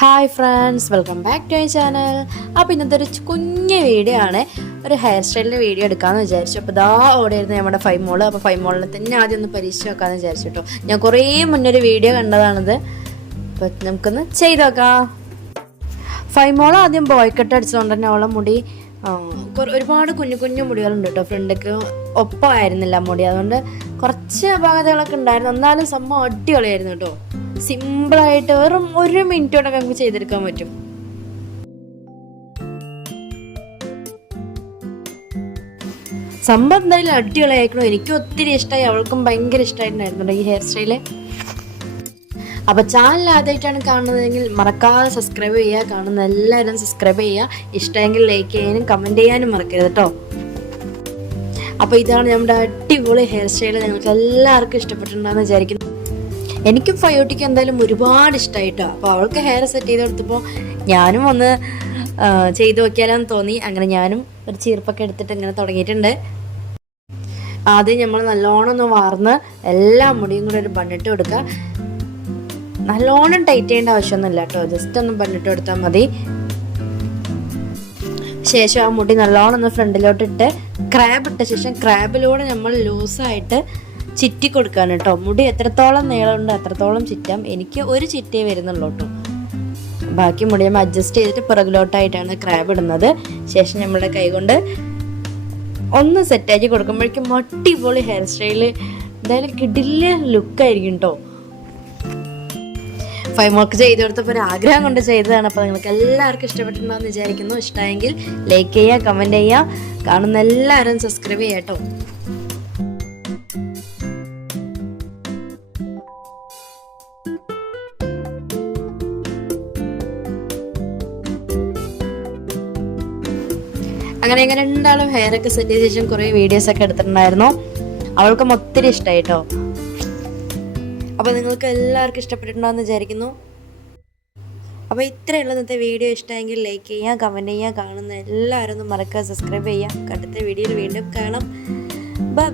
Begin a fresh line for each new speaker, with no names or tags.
Hi friends welcome back to my channel അപ്പോൾ ഇന്നത്തെ ഒരു കുഞ്ഞ് വീഡിയോ ആണ്. ഒരു ഹെയർ സ്റ്റൈലിന്റെ വീഡിയോ എടുക്കാമെന്ന് വിചാരിച്ചു. അപ്പോൾ ഇതാ ഓടിയായിരുന്നു നമ്മുടെ ഫൈവ് മോൾ അപ്പോൾ ഫൈവ് മോളിനെ തന്നെ ആദ്യം ഒന്ന് പരീക്ഷ വെക്കാമെന്ന് വിചാരിച്ചു കേട്ടോ. ഞാൻ കുറേ മുന്നേ ഒരു വീഡിയോ കണ്ടതാണിത്. അപ്പോൾ നമുക്കൊന്ന് ചെയ്ത് നോക്കാം. ഫൈവ് മോൾ ആദ്യം ബോയ് അടിച്ചതുകൊണ്ട് തന്നെ അവളെ മുടി ഒരുപാട് കുഞ്ഞു കുഞ്ഞു മുടികളുണ്ട് കേട്ടോ. ഫ്രണ്ടൊക്കെ ഒപ്പമായിരുന്നില്ല മുടി. അതുകൊണ്ട് കുറച്ച് അപാകതകളൊക്കെ ഉണ്ടായിരുന്നു. എന്നാലും സംഭവം അടിപൊളിയായിരുന്നു കേട്ടോ. സിമ്പിളായിട്ട് വെറും ഒരു മിനിറ്റ് കൊണ്ട് നമുക്ക് ചെയ്തെടുക്കാൻ പറ്റും. സംഭവം എന്തായാലും അടിപൊളിയായിരിക്കണം എനിക്ക് ഒത്തിരി ഇഷ്ടമായി അവൾക്കും ഭയങ്കര ഇഷ്ടമായിട്ടുണ്ടായിരുന്നു ഈ ഹെയർ സ്റ്റൈൽ അപ്പോൾ ചാനൽ ആദ്യമായിട്ടാണ് കാണുന്നതെങ്കിൽ മറക്കാതെ സബ്സ്ക്രൈബ് ചെയ്യുക. കാണുന്ന എല്ലാവരും സബ്സ്ക്രൈബ് ചെയ്യുക. ഇഷ്ടമെങ്കിൽ ലൈക്ക് ചെയ്യാനും കമന്റ് ചെയ്യാനും മറക്കരുത് കേട്ടോ അപ്പോൾ ഇതാണ് നമ്മുടെ അടിപൊളി ഹെയർ സ്റ്റൈൽ നിങ്ങൾക്ക് എല്ലാവർക്കും ഇഷ്ടപ്പെട്ടിട്ടുണ്ടെന്ന് വിചാരിക്കുന്നു. എനിക്കും ഫയോട്ടിക്ക് എന്തായാലും ഒരുപാട് ഇഷ്ടമായിട്ടോ അപ്പോൾ അവൾക്ക് ഹെയർ സെറ്റ് ചെയ്ത് കൊടുത്തപ്പോൾ ഞാനും ഒന്ന് ചെയ്തു നോക്കിയാലോ തോന്നി. അങ്ങനെ ഞാനും ഒരു ചീർപ്പൊക്കെ എടുത്തിട്ട് ഇങ്ങനെ തുടങ്ങിയിട്ടുണ്ട്. ആദ്യം നമ്മൾ നല്ലോണം ഒന്ന് വാർന്ന് എല്ലാ മുടിയും കൂടെ ഒരു ബണ്ണിട്ട് കൊടുക്കുക. നല്ലോണം ടൈറ്റ് ചെയ്യേണ്ട ആവശ്യമൊന്നുമില്ല കേട്ടോ. ജസ്റ്റ് ഒന്ന് ബണ്ണിട്ട് കൊടുത്താൽ മതി. ശേഷം ആ മുടി നല്ലോണം ഒന്ന് ഫ്രണ്ടിലോട്ടിട്ട് ക്രാബ് ഇട്ട ശേഷം ക്രാബിലൂടെ നമ്മൾ ലൂസായിട്ട് ചിറ്റി കൊടുക്കാണ് കേട്ടോ. മുടി എത്രത്തോളം നീളമുണ്ട് അത്രത്തോളം ചിറ്റാം. എനിക്ക് ഒരു ചിറ്റേ വരുന്നുള്ളൂ കേട്ടോ. ബാക്കി മുടി നമ്മൾ അഡ്ജസ്റ്റ് ചെയ്തിട്ട് പുറകിലോട്ടായിട്ടാണ് ക്രാബ് ഇടുന്നത്. ശേഷം നമ്മുടെ കൈ കൊണ്ട് ഒന്ന് സെറ്റാക്കി കൊടുക്കുമ്പോഴേക്കും മട്ടിപൊളി ഹെയർ സ്റ്റൈൽ എന്തായാലും കിടില്ല ലുക്കായിരിക്കും കേട്ടോ. ഫൈവ് മോൾക്ക് ചെയ്തു കൊടുത്തപ്പോൾ ഒരു ആഗ്രഹം കൊണ്ട് ചെയ്തതാണ്. അപ്പോൾ നിങ്ങൾക്ക് എല്ലാവർക്കും ഇഷ്ടപ്പെട്ടിട്ടുണ്ടാകുമെന്ന് വിചാരിക്കുന്നു. ഇഷ്ടമായെങ്കിൽ ലൈക്ക് ചെയ്യുക കമന്റ് ചെയ്യുക. കാണുന്ന എല്ലാവരും സബ്സ്ക്രൈബ് ചെയ്യാം കേട്ടോ. അങ്ങനെ അങ്ങനെ രണ്ടാളും ഹെയർ ഒക്കെ സെറ്റ് ചെയ്ത ശേഷം കുറേ വീഡിയോസ് ഒക്കെ എടുത്തിട്ടുണ്ടായിരുന്നു. അവൾക്കും ഒത്തിരി ഇഷ്ടമായി കേട്ടോ അപ്പോൾ നിങ്ങൾക്ക് എല്ലാവർക്കും ഇഷ്ടപ്പെട്ടിട്ടുണ്ടാകുമെന്ന് വിചാരിക്കുന്നു. അപ്പോൾ ഇത്രയുള്ള ഇന്നത്തെ വീഡിയോ ഇഷ്ടമെങ്കിൽ ലൈക്ക് ചെയ്യുക കമന്റ് ചെയ്യുക കാണുന്ന എല്ലാവരും ഒന്ന് മറക്കുക സബ്സ്ക്രൈബ് ചെയ്യുക അടുത്ത വീഡിയോയിൽ വീണ്ടും കാണാം. ബൈ